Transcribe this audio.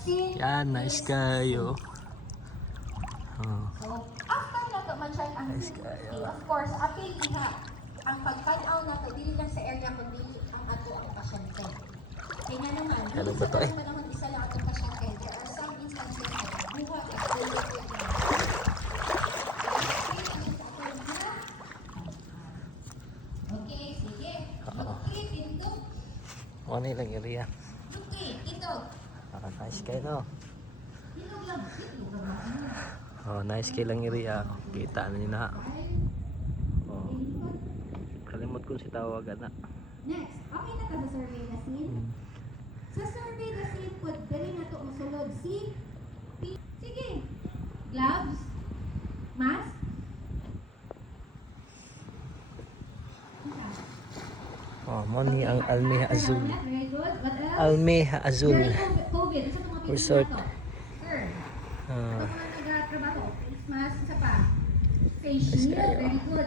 scene Yan, nice is kayo. Oh. So, after na to man-check ang Nice CCTV, kayo. of course, apil iha. Ang pagpanaw na to, dili lang sa area kundi ang ato ang pasyente. Kaya nga naman, Ano dili ba sa to, eh? tanong panahon isa lang atong pasyente. There are some instances na buha at ulit ulit na. Okay, sige. Look it, into. Ano ilang area? Look it, ito. Nice kayo, no? Hilog lang, hilog lang. Oh, nice kayo lang area. Kita na nyo na. Oh. Kalimot kong si tawagan na. Next, okay na ka sa survey na scene? Sa survey na scene, pwede na ito masulod si Sige. Gloves? Mask? Oh, money ang Almeja Azul. Very good. What else? Almeja Azul. During COVID. Isa itong mga Resort. pinili na to. Sir. Ah, Ito mga nag-trabaho. Face mask, isa pa. Face Yes, shield. kayo. Very good.